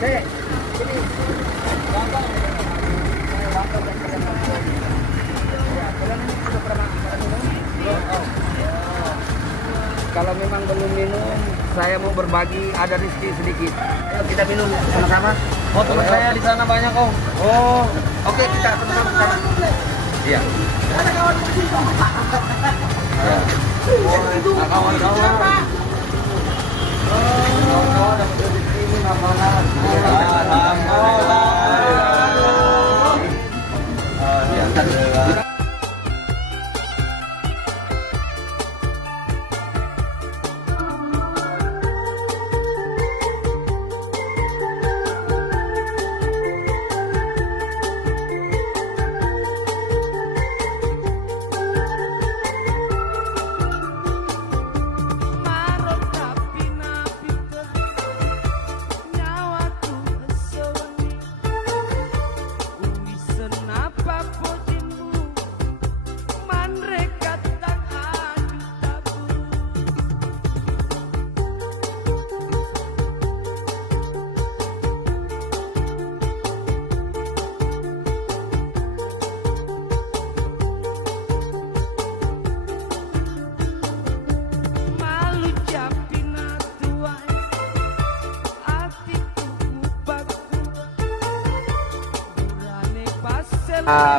Dek, sini. Gampang. Ya, kalian sudah pernah minum? Belum. Oh. Kalau memang belum minum, saya mau berbagi, ada rezeki sedikit. Ayo kita minum sama-sama. Oh, teman saya di sana banyak, Om. Oh, oke, kita sama-sama ke sana. Iya. Ada kawan di sini. Kawan-kawan. Kawan-kawan dapat rezeki ini namanya.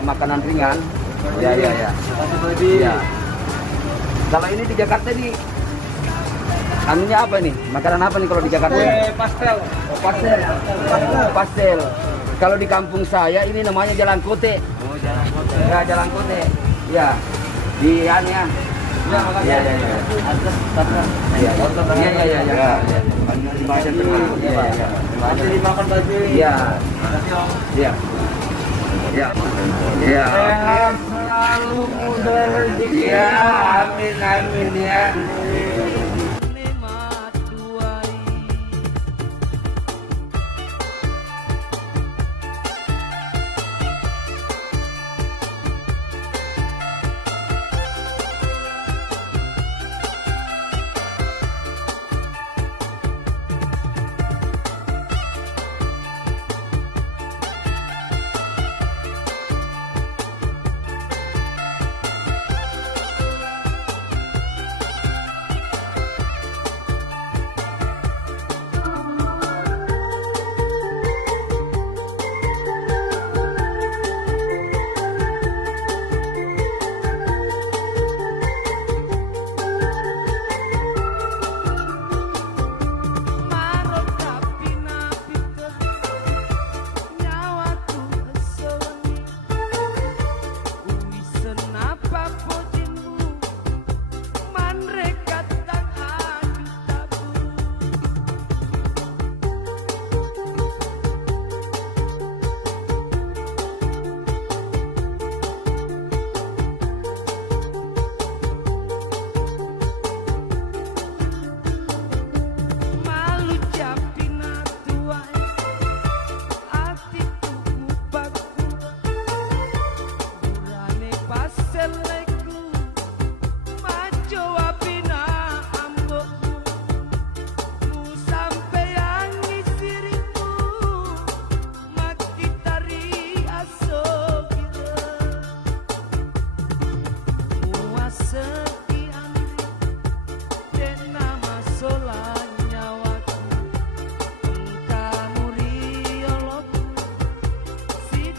Makanan ringan. Ya. Iya. Kalau ini di Jakarta nih, anunya apa nih? Makanan apa nih kalau di Jakarta? Pastel. Oh, pastel. Kalau di kampung saya ini namanya Jalan Kote. Oh, Jalan Kote. Ya, Jalan Kote. Ya. Di anu ya. Ya, makasih. Iya. Nanti dimakan baju. Iya. Makasih, Om. Iya. Ya. Ya. Sehat selalu, muda rezeki. Ya, amin ya.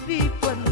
Di